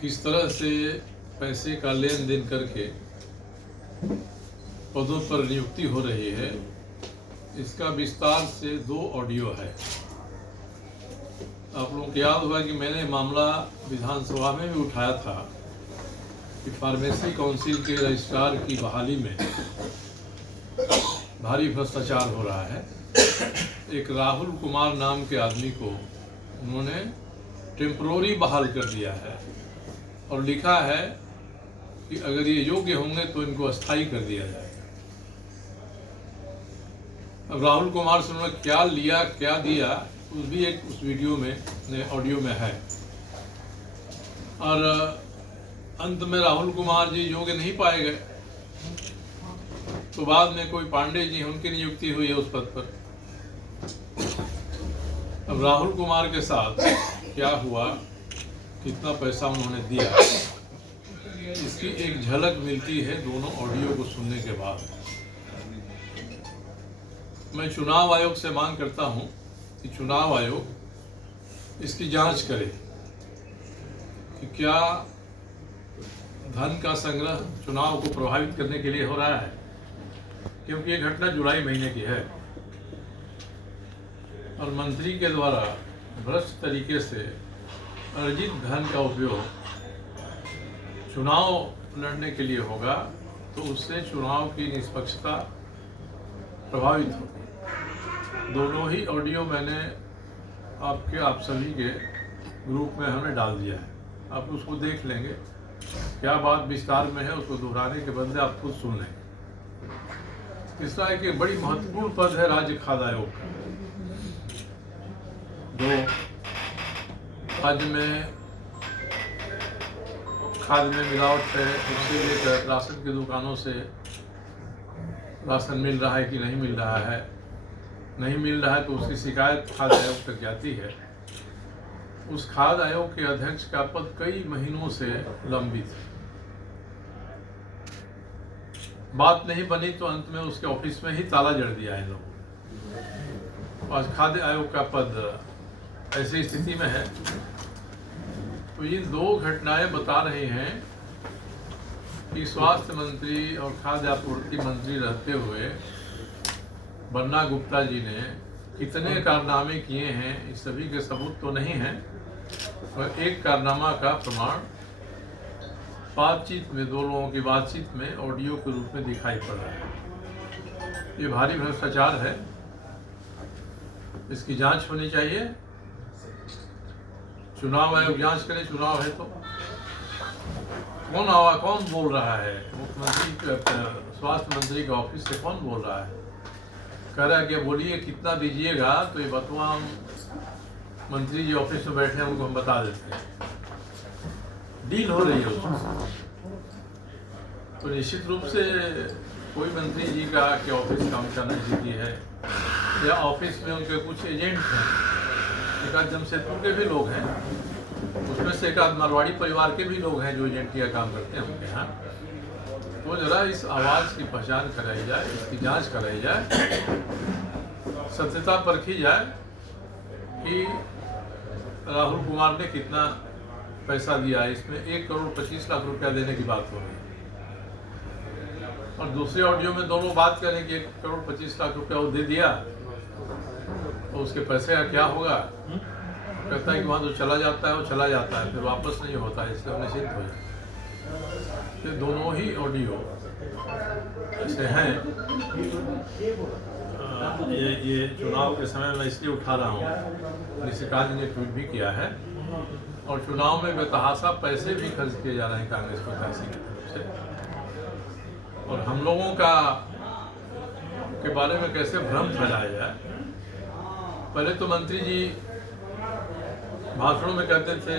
किस तरह से पैसे का लेन देन करके पदों पर नियुक्ति हो रही है, इसका विस्तार से 2 ऑडियो है। आप लोगों को याद होगा कि मैंने मामला विधानसभा में भी उठाया था कि फार्मेसी काउंसिल के रजिस्ट्रार की बहाली में भारी भ्रष्टाचार हो रहा है। एक राहुल कुमार नाम के आदमी को उन्होंने टेम्परोरी बहाल कर दिया है और लिखा है कि अगर ये योग्य होंगे तो इनको अस्थायी कर दिया जाएगा। अब राहुल कुमार से उन्होंने क्या लिया क्या दिया उस वीडियो में ऑडियो में है। और अंत में राहुल कुमार जी योग्य नहीं पाए गए, तो बाद में कोई पांडे जी उनकी नियुक्ति हुई है उस पद पर। अब राहुल कुमार के साथ क्या हुआ, कितना पैसा उन्होंने दिया, इसकी एक झलक मिलती है दोनों ऑडियो को सुनने के बाद। मैं चुनाव आयोग से मांग करता हूं कि चुनाव आयोग इसकी जांच करे कि क्या धन का संग्रह चुनाव को प्रभावित करने के लिए हो रहा है, क्योंकि ये घटना जुलाई महीने की है और मंत्री के द्वारा भ्रष्ट तरीके से अर्जित धन का उपयोग चुनाव लड़ने के लिए होगा, तो उससे चुनाव की निष्पक्षता प्रभावित होगी। दोनों ही ऑडियो मैंने आप सभी के ग्रुप में हमने डाल दिया है, आप उसको देख लेंगे। क्या बात विस्तार में है उसको दोहराने के बदले आप खुद सुन लेंगे। तीसरा है कि बड़ी महत्वपूर्ण पद है राज्य खाद्य आयोग का, जो राज्य में खाद्य में मिलावट है, उससे लेकर राशन की दुकानों से राशन मिल रहा है कि नहीं मिल रहा है, नहीं मिल रहा है तो उसकी शिकायत खाद्य आयोग तक जाती है। उस खाद्य आयोग के अध्यक्ष का पद कई महीनों से लंबित है, बात नहीं बनी तो अंत में उसके ऑफिस में ही ताला जड़ दिया है लोगों। आज खाद्य आयोग का पद ऐसी स्थिति में है। तो ये 2 घटनाएं बता रही हैं कि स्वास्थ्य मंत्री और खाद्य आपूर्ति मंत्री रहते हुए बन्ना गुप्ता जी ने कितने कारनामे किए हैं, इस सभी के सबूत तो नहीं हैं, पर एक कारनामा का प्रमाण बातचीत में 2 लोगों की बातचीत में ऑडियो के रूप में दिखाई पड़ रहा है। ये भारी भ्रष्टाचार है, इसकी जांच होनी चाहिए। चुनाव आयोग जांच करे, चुनाव है तो कौन बोल रहा है? मुख्यमंत्री स्वास्थ्य मंत्री के ऑफिस से कौन बोल रहा है? कह रहा है कि बोलिए कितना दीजिएगा, तो ये बतवा हम मंत्री जी ऑफिस में बैठे हैं, उनको हम बता देते हैं। डील हो रही है उसमें। तो निश्चित रूप से कोई मंत्री जी का कि ऑफिस का उनका नजदीकी है या ऑफिस में उनके कुछ एजेंट हैं, एक आध जमशेदपुर के भी लोग हैं, उसमें से एक आध मारवाड़ी परिवार के भी लोग हैं जो एजेंटी का काम करते हैं उनके यहाँ। तो जरा इस आवाज़ की पहचान कराई जाए, इसकी जांच कराई जाए, सत्यता परखी जाए कि राहुल कुमार ने कितना पैसा दिया है। इसमें 1 करोड़ 25 लाख रुपया देने की बात हो रही है और दूसरे ऑडियो में दोनों बात करें कि 1 करोड़ 25 लाख रुपया वो दे दिया, तो उसके पैसे का क्या होगा? कहता है कि वहाँ तो चला जाता है, वो चला जाता है, फिर वापस नहीं होता है, इसलिए निश्चिंत हो जाए। ये दोनों ही ऑडियो ऐसे हैं। ये चुनाव के समय मैं इसलिए उठा रहा हूँ, निशिकांत जी ने ट्वीट भी किया है, और चुनाव में बेतहाशा पैसे भी खर्च किए जा रहे हैं कांग्रेस प्रत्याशी की तरफ से। और हम लोगों के बारे में कैसे भ्रम फैलाया जाए। पहले तो मंत्री जी भाषणों में कहते थे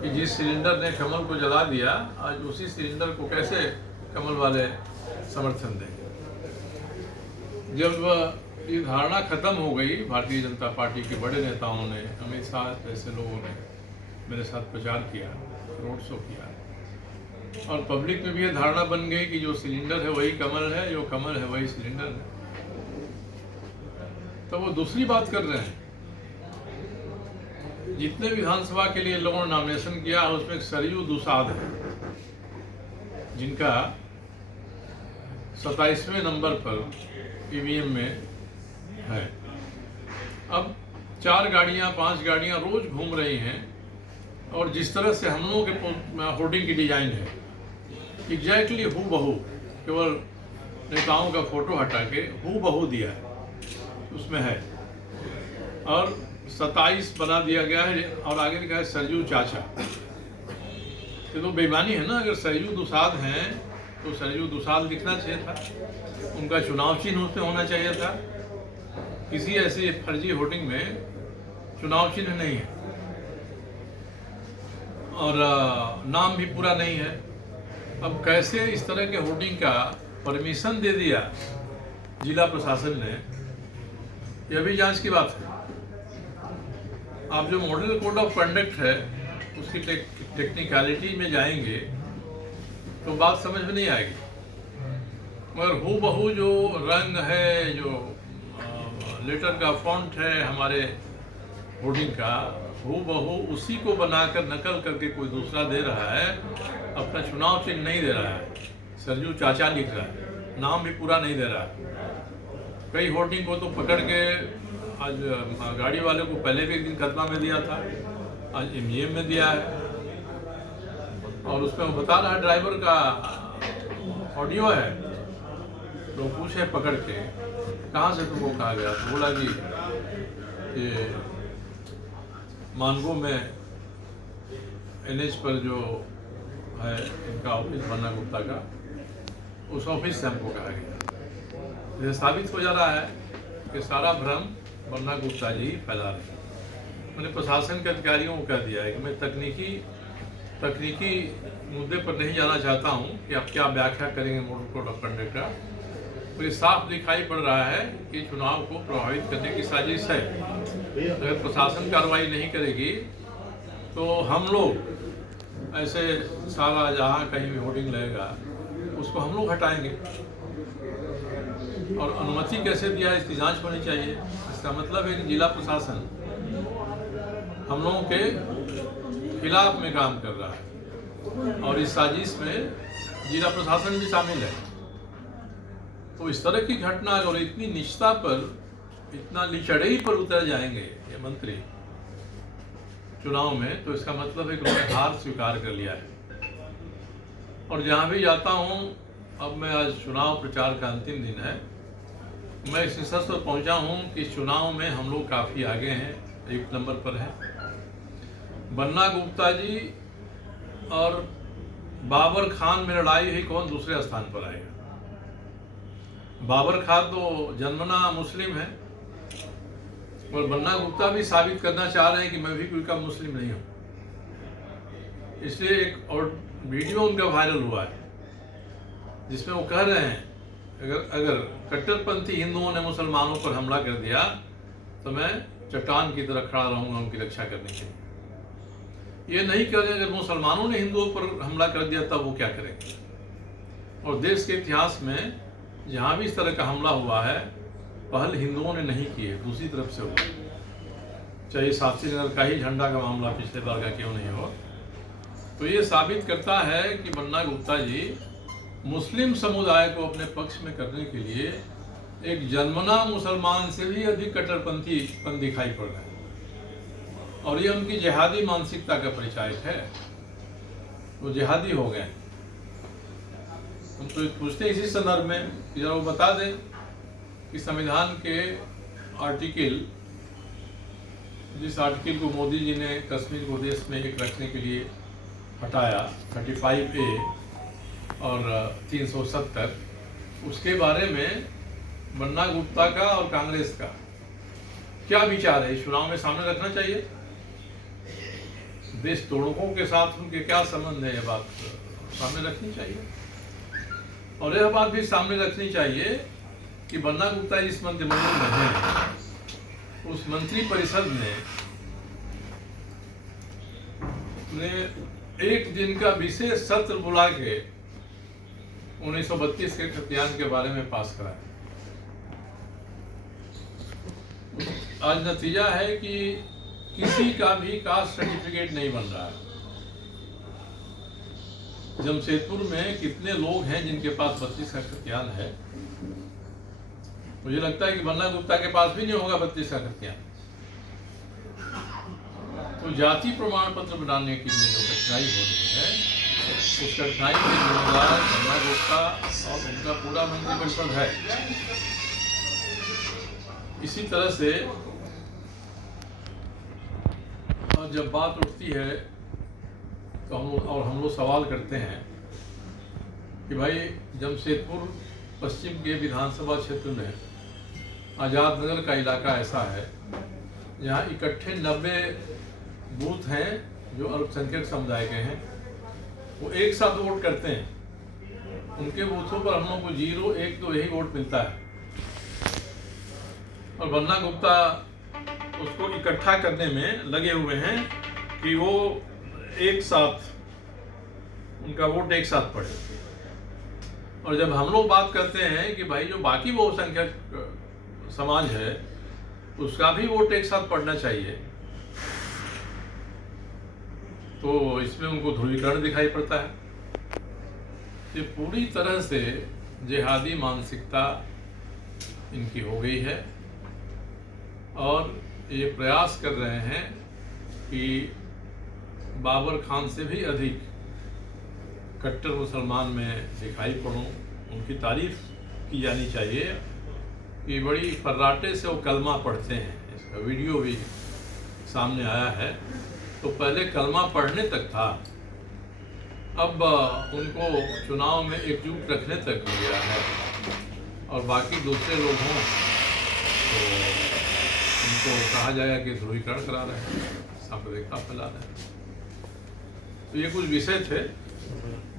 कि जिस सिलेंडर ने कमल को जला दिया, आज उसी सिलेंडर को कैसे कमल वाले समर्थन देंगे। जब ये धारणा खत्म हो गई, भारतीय जनता पार्टी के बड़े नेताओं ने, अमित शाह जैसे लोगों ने मेरे साथ प्रचार किया, रोड शो किया, और पब्लिक में भी ये धारणा बन गई कि जो सिलेंडर है वही कमल है, जो कमल है वही सिलेंडर है। तो वो दूसरी बात कर रहे हैं जितने विधानसभा के लिए लोगों ने नॉमिनेशन किया उसमें एक सरयू दुसाद है, जिनका 27वें नंबर पर ईवीएम में है। अब 4 गाड़ियां 5 गाड़ियां रोज घूम रही हैं और जिस तरह से हम लोगों के होर्डिंग की डिजाइन है एग्जैक्टली हूबहू, केवल नेताओं का फोटो हटा के हूबहू दिया है उसमें है, और 27 बना दिया गया है और आगे लिखा है सरयू चाचा। ये तो बेईमानी है ना, अगर सरयू दुसाद हैं तो सरयू दुसाद लिखना चाहिए था, उनका चुनाव चिन्ह उसमें होना चाहिए था। किसी ऐसे फर्जी होर्डिंग में चुनाव चिन्ह नहीं है और नाम भी पूरा नहीं है। अब कैसे इस तरह के होर्डिंग का परमिशन दे दिया जिला प्रशासन ने, यह भी जांच की बात है। आप जो मॉडल कोड ऑफ कंडक्ट है उसकी टेक्निकलिटी में जाएंगे तो बात समझ में नहीं आएगी, मगर हूबहू जो रंग है, जो लेटर का फॉन्ट है हमारे होर्डिंग का, हूबहू उसी को बनाकर नकल करके कोई दूसरा दे रहा है, अपना चुनाव चिन्ह नहीं दे रहा है, सरयू चाचा लिख रहा है, नाम भी पूरा नहीं दे रहा है। कई होर्डिंग को तो पकड़ के आज गाड़ी वाले को पहले भी एक दिन कदमा में दिया था, आज एमजीएम में दिया है, और उसमें वो बता रहा है ड्राइवर का ऑडियो है, तो पूछे पकड़ के कहाँ से तुमको कहा गया, तो बोला कि ये मानगो में एनएच पर जो है इनका ऑफिस बन्ना गुप्ता का, उस ऑफिस से हमको कहा गया। यह साबित हो जा रहा है कि सारा भ्रम बन्ना गुप्ता जी फैला रहे हैं। मैंने प्रशासन के अधिकारियों को कह दिया है कि मैं तकनीकी मुद्दे पर नहीं जाना चाहता हूं कि आप क्या व्याख्या करेंगे मॉडल कोड ऑफ कंडक्ट का, तो ये साफ दिखाई पड़ रहा है कि चुनाव को प्रभावित करने की साजिश है। अगर प्रशासन कार्रवाई नहीं करेगी तो हम लोग ऐसे सारा जहाँ कहीं भी होर्डिंग लगेगा उसको हम लोग हटाएंगे, और अनुमति कैसे दिया इसकी जांच होनी चाहिए। इसका मतलब है कि जिला प्रशासन हम लोगों के खिलाफ में काम कर रहा है और इस साजिश में जिला प्रशासन भी शामिल है। तो इस तरह की घटना और इतनी निष्ठा पर, इतना निचड़ई पर उतर जाएंगे ये मंत्री चुनाव में, तो इसका मतलब है कि उन्होंने हार स्वीकार कर लिया है। और जहाँ भी जाता हूँ, अब मैं आज चुनाव प्रचार का अंतिम दिन है, मैं इस निष्कर्ष पर पहुँचा हूँ कि चुनाव में हम लोग काफ़ी आगे हैं, 1 नंबर पर है। बन्ना गुप्ता जी और बाबर खान में लड़ाई हुई, कौन दूसरे स्थान पर आएगा। बाबर खान तो जन्मना मुस्लिम है और बन्ना गुप्ता भी साबित करना चाह रहे हैं कि मैं भी कोई कम मुस्लिम नहीं हूँ। इसलिए एक और वीडियो उनका वायरल हुआ है जिसमें वो कह रहे हैं अगर कट्टरपंथी हिंदुओं ने मुसलमानों पर हमला कर दिया तो मैं चट्टान की तरह खड़ा रहूंगा उनकी रक्षा करने के लिए। ये नहीं कह रहे अगर मुसलमानों ने हिंदुओं पर हमला कर दिया तब वो क्या करेंगे। और देश के इतिहास में जहाँ भी इस तरह का हमला हुआ है, पहल हिंदुओं ने नहीं की है, दूसरी तरफ से हुआ। चाहे शास्त्री नगर का ही झंडा का मामला पिछले बार का क्यों नहीं हो। तो ये साबित करता है कि बन्ना गुप्ता जी मुस्लिम समुदाय को अपने पक्ष में करने के लिए एक जन्मना मुसलमान से भी अधिक कट्टरपंथीपन दिखाई पड़ रहा है, और ये उनकी जिहादी मानसिकता का परिचायक है। वो जिहादी हो गए। हम तो पूछते इसी संदर्भ में कि जरा वो बता दें कि संविधान के आर्टिकल, जिस आर्टिकल को मोदी जी ने कश्मीर को देश में एक रखने के लिए हटाया, 35A और 370, उसके बारे में बन्ना गुप्ता का और कांग्रेस का क्या विचार है, इस चुनाव में सामने रखना चाहिए। देश तोड़कों के साथ उनके क्या संबंध है, यह बात सामने रखनी चाहिए। और यह बात भी सामने रखनी चाहिए कि बन्ना गुप्ता जिस मंत्रिमंडल में हैं, उस मंत्री परिषद ने एक दिन का विशेष सत्र बुला के 1932 के खतियान के बारे में पास कराया। आज नतीजा है कि किसी का भी कास्ट सर्टिफिकेट नहीं बन रहा है। जमशेदपुर में कितने लोग हैं जिनके पास 32 का खतियान है? मुझे लगता है कि बन्ना गुप्ता के पास भी नहीं होगा 32 का खतियान। तो जाति प्रमाण पत्र बनाने के लिए जो कठिनाई हो रही है, उस कठिनाई के जिम्मेदार बन्ना गुप्ता और उनका पूरा मंत्रिपरिषद है। इसी तरह से जब बात उठती है तो हम लोग सवाल करते हैं कि भाई जमशेदपुर पश्चिम के विधानसभा क्षेत्र में आज़ाद नगर का इलाका ऐसा है जहाँ इकट्ठे 90 बूथ हैं जो अल्पसंख्यक समुदाय के हैं। वो एक साथ वोट करते हैं। उनके बूथों पर हम लोग को 0, 1, 2 यही वोट मिलता है। और बन्ना गुप्ता उसको इकट्ठा करने में लगे हुए हैं कि वो एक साथ, उनका वोट एक साथ पड़े। और जब हम लोग बात करते हैं कि भाई जो बाकी बहुसंख्यक समाज है उसका भी वोट एक साथ पड़ना चाहिए, तो इसमें उनको ध्रुवीकरण दिखाई पड़ता है। ये पूरी तरह से जिहादी मानसिकता इनकी हो गई है और ये प्रयास कर रहे हैं कि बाबर खान से भी अधिक कट्टर मुसलमान में दिखाई पड़ूं। उनकी तारीफ की जानी चाहिए कि बड़ी फर्राटे से वो कलमा पढ़ते हैं। इसका वीडियो भी सामने आया है। तो पहले कलमा पढ़ने तक था, अब उनको चुनाव में एकजुट रखने तक हो गया है। और बाकी दूसरे लोग हों तो उनको कहा जाएगा कि ध्रुवीकरण करा रहे हैं, सांप्रदायिकता फैला रहे हैं। तो ये कुछ विषय थे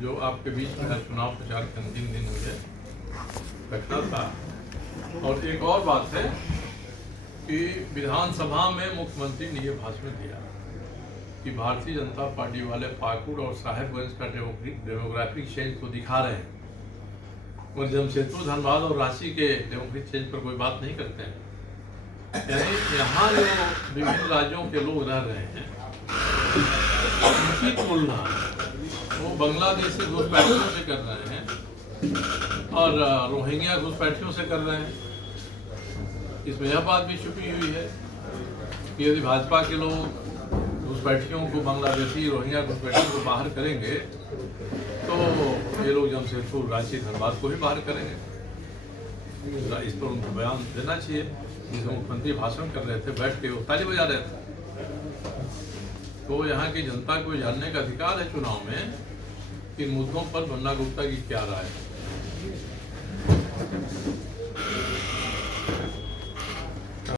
जो आपके बीच में चुनाव प्रचार के अंतिम दिन मुझे रखना था। और एक और बात है कि विधानसभा में मुख्यमंत्री ने ये भाषण दिया कि भारतीय जनता पार्टी वाले पाकुड़ और साहेबगंज का डेमोग्राफिक चेंज को दिखा रहे हैं, और जमशेदपुर, धनबाद और रांची के डेमोग्राफिक चेंज पर कोई बात नहीं करते हैं। यानी यहाँ जो विभिन्न राज्यों के लोग रह रहे हैं उनकी तुलना वो बांग्लादेशी घुसपैठियों से कर रहे हैं और रोहिंग्या घुसपैठियों से कर रहे हैं। इसमें यह बात भी छुपी हुई है कि यदि भाजपा के लोग घुसपैठियों को, बांग्लादेशी रोहिंग्या घुसपैठियों को बाहर करेंगे तो ये लोग जमशेदपुर, रांची, धनबाद को भी बाहर करेंगे। इस पर उनको बयान देना चाहिए। जिसमें मुख्यमंत्री भाषण कर रहे थे, बैठ के वो ताली बजा रहे थे। तो यहाँ की जनता को जानने का अधिकार है चुनाव में कि मुद्दों पर बन्ना गुप्ता की क्या राय है।